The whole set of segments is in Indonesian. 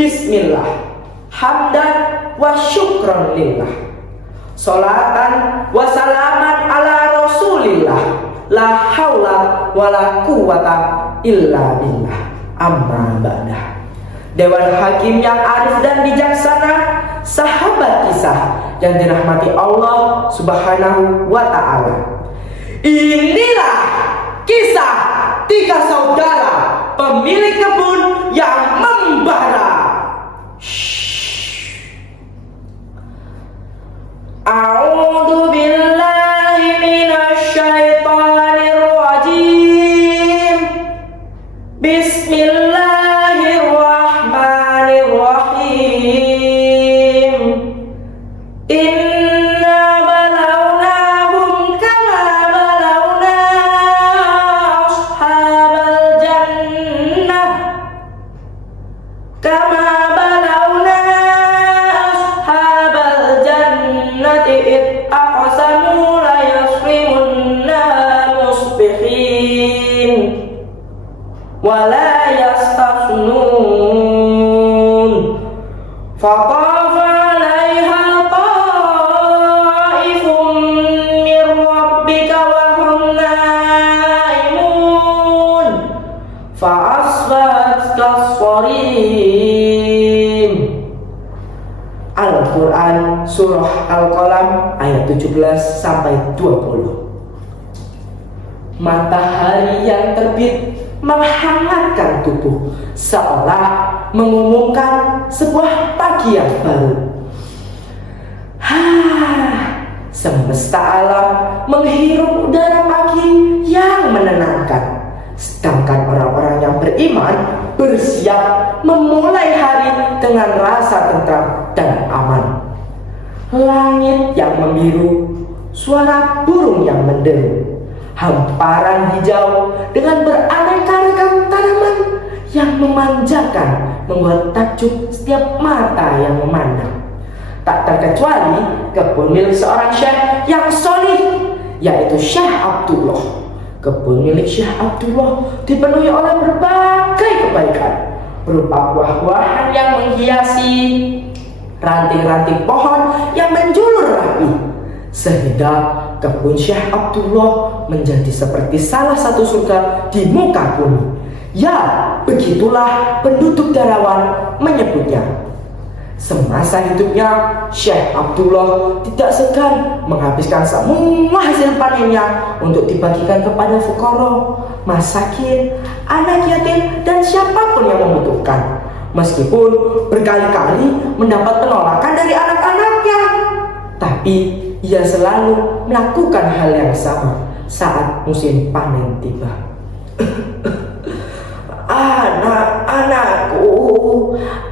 Bismillah, hamdan wa syukran lillah, salatan wa salaman ala rasulillah, la haula wa la quwata illa billah. Amma ba'dah. Dewan hakim yang arif dan bijaksana, sahabat kisah yang dirahmati Allah Subhanahu wa ta'ala. Inilah kisah 3 saudara pemilik kebun yang membara. A'udzu billahi minasy syaithanir rajim. Bismillahirrahmanirrahim. Inna balawnahum kama balawna ashabal jannah, kama balawna ashabal jannati id aqsamu la yasrimunna musbihin wala yastasnun. Fatafa 'alaiha ta'ifum min rabbika wa hum naimun fa'asbahat kassarim. Al-Quran Surah Al-Qalam ayat 17 sampai 20. Matahari yang terbit menghangatkan tubuh, seolah mengumumkan sebuah pagi yang baru. Semesta alam menghirup udara pagi yang menenangkan, sedangkan orang-orang yang beriman bersiap memulai hari dengan rasa tentram dan aman. Langit yang membiru, suara burung yang menderu, hamparan hijau dengan beraneka ragam tanaman yang memanjakan membuat takjub setiap mata yang memandang. Tak terkecuali kebun milik seorang syekh yang solih, yaitu Syekh Abdullah. Kebun milik Syekh Abdullah dipenuhi oleh berbagai kebaikan, berupa buah-buahan yang menghiasi, ranting-ranting pohon yang menjulur rapi, sehingga kebun Syekh Abdullah menjadi seperti salah satu surga di muka bumi. Ya, begitulah penduduk Darawan menyebutnya. Semasa hidupnya, Syekh Abdullah tidak segan menghabiskan semua hasil panennya untuk dibagikan kepada fuqara, masakin, anak yatim, dan siapapun yang membutuhkan. Meskipun berkali-kali mendapat penolakan dari anak-anaknya, tapi ia selalu melakukan hal yang sama saat musim panen tiba. Anak-anakku,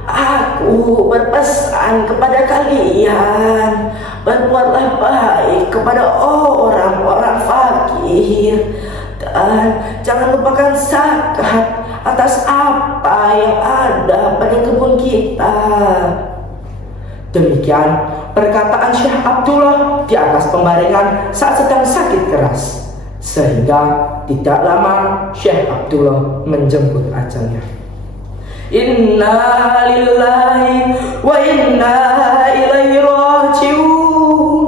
aku berpesan kepada kalian, berbuatlah baik kepada orang-orang fakir, dan jangan lupakan zakat atas apa yang ada pada kebun kita. Demikian perkataan Syekh Abdullah di atas pembaringan saat sedang sakit keras, sehingga tidak lama Syekh Abdullah menjemput ajalnya. Inna lillahi wa inna ilaihi raji'un.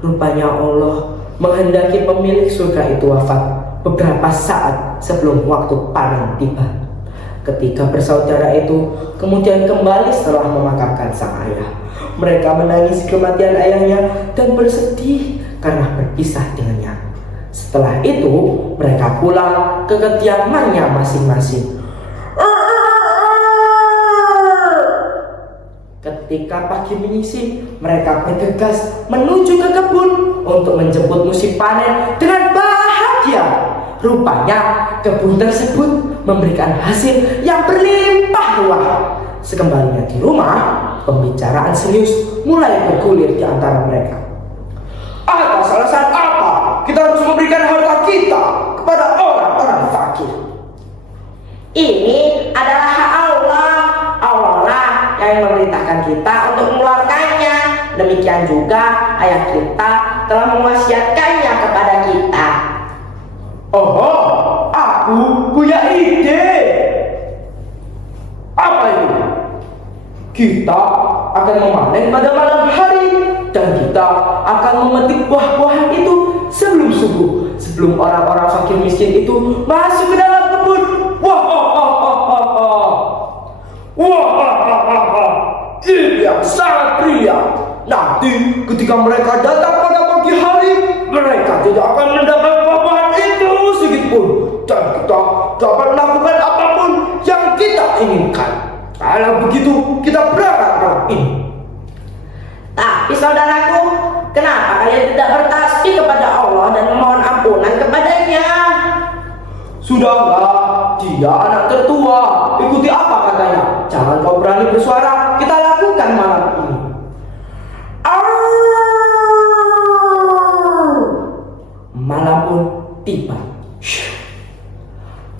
Rupanya Allah menghendaki pemilik surga itu wafat beberapa saat sebelum waktu panen tiba. Ketika bersaudara itu kemudian kembali setelah memakamkan sang ayah, mereka menangis kematian ayahnya dan bersedih karena berpisah dengannya. Setelah itu mereka pulang ke kediamannya masing-masing. Ketika pagi menyisih, mereka bergegas menuju ke kebun untuk menjemput musim panen dengan bahagia. Rupanya kebun tersebut memberikan hasil yang berlimpah ruah. Sekembalinya di rumah, pembicaraan serius mulai bergulir di antara mereka. Atas alasan apa kita harus memberikan harta kita kepada orang-orang fakir? Ini adalah hak Allah. Allah lah yang memerintahkan kita untuk mengeluarkannya. Demikian juga ayah kita telah mewasiatkannya kepada kita. Oh, aku punya ide. Apa itu? kita akan memanen pada malam hari, dan kita akan memetik buah-buahan itu sebelum subuh, sebelum orang-orang fakir miskin itu masuk ke dalam kebun. Wah, ini yang sangat riang. Nanti ketika mereka datang pada pagi hari, mereka tidak akan mendapat buah-buahan itu sedikit pun, dan kita dapat melakukan apapun yang kita inginkan. Kalau begitu, kita berangkat malam ini. Tapi saudaraku, kenapa kalian tidak bertasbih kepada Allah dan memohon ampunan kepadanya? Sudahlah, dia anak tertua. Ikuti apa katanya. Jangan kau berani bersuara. Kita lakukan malam ini. Malam pun tiba.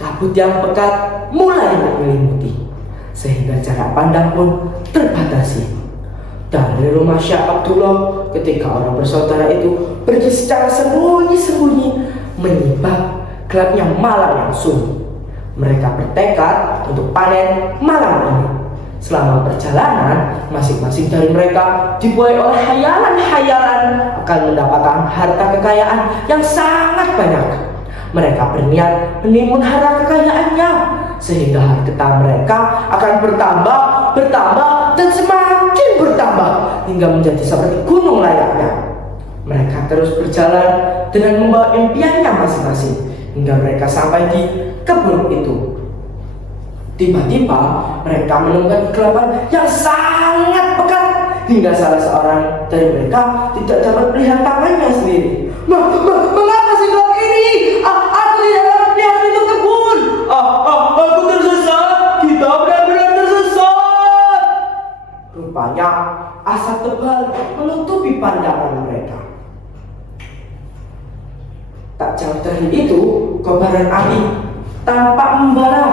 Kabut yang pekat mulai menyelimuti, sehingga jarak pandang pun terbatasi. Dari rumah Syekh Abdullah, ketika orang bersaudara itu pergi secara sembunyi-sembunyi menyimak gelapnya malam yang sunyi. Mereka bertekad untuk panen malam ini. Selama perjalanan, masing-masing dari mereka dibuai oleh hayalan-hayalan akan mendapatkan harta kekayaan yang sangat banyak. Mereka berniat menimbun harta kekayaannya, sehingga harta mereka akan bertambah, dan semakin bertambah hingga menjadi seperti gunung layaknya. Mereka terus berjalan dengan membawa impiannya masing-masing hingga mereka sampai di kebun itu. Tiba-tiba mereka menemukan kegelapan yang sangat pekat hingga salah seorang dari mereka tidak dapat melihat tangannya sendiri. Mengapa sih gelap ini? Aku tidak dapat melihat itu kebun. Aku tersesat. Kita benar-benar tersesat. Rupanya asap tebal menutupi pandangan mereka. Tak jauh dari itu, kobaran api tampak membara.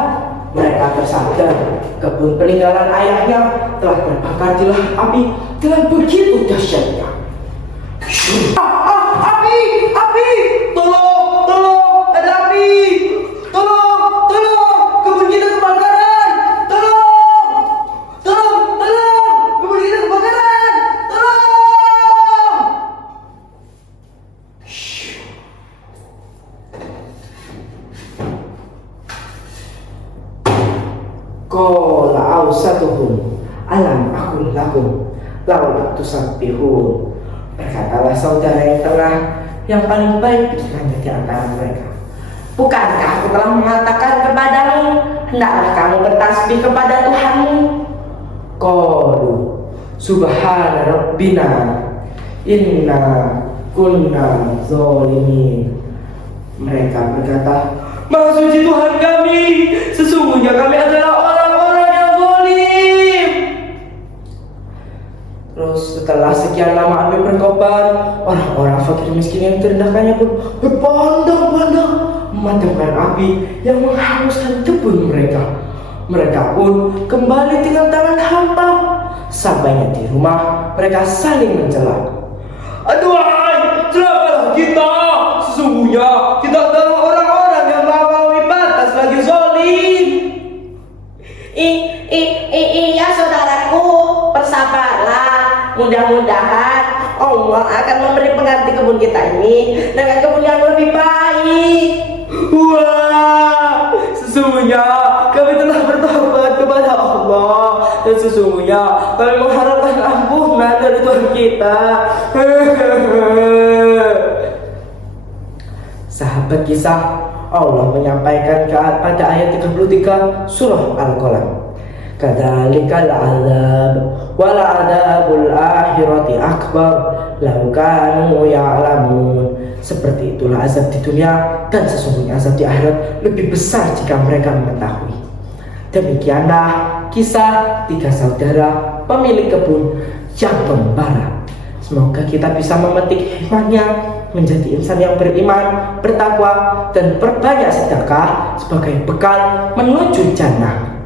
Mereka tersadar kebun peninggalan ayahnya telah terbakar di lahap api dengan begitu dahsyatnya. Api! Tolong! Ada api! Tolong! Kebun kita kebakaran! Tolong! Kebun kita kebakaran! Tolong! Qala awsatuhum alam aqul lakum laula tusabbihun. Berkatalah saudara yang tengah, yang paling baik pikirannya di antara mereka. Bukankah aku telah mengatakan kepadamu, hendaklah kamu bertasbih kepada Tuhanmu? Qalu subhana rabbina inna kunna zalimin. Mereka berkata, Maha suci Tuhan kami, sesungguhnya kami adalah orang-orang yang zalim. Terus setelah sekian lama api berkobar, orang-orang fakir miskin yang direndahkannya pun berpondong-pondong memadamkan api yang menghanguskan kebun mereka. Mereka pun kembali tinggal tangan hampa. Sampainya di rumah, mereka saling mencela. Aduhai, celakalah kita. Sesungguhnya kita adalah orang-orang yang melampaui batas lagi zalim. Iya saudaraku, bersabarlah. Mudah-mudahan Allah akan memberi pengganti kebun kita ini dengan kebun yang lebih baik. Wah, sesungguhnya kami telah bertobat kepada Allah, dan sesungguhnya kami mengharapkan ampunan dari Tuhan kita. Sahabat kisah, Allah menyampaikan pada ayat 33 surah Al-Qalam. Kadzalikal azab wal adzabul akhirati akbar law kanu ya'lamun. Seperti itulah azab di dunia, dan sesungguhnya azab di akhirat lebih besar jika mereka mengetahui. Demikianlah kisah tiga saudara pemilik kebun yang membara. Semoga kita bisa memetik hikmahnya, menjadi insan yang beriman, bertakwa, dan berbanyak sedekah sebagai bekal menuju jannah.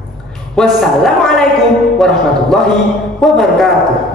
Wassalamualaikum warahmatullahi wabarakatuh.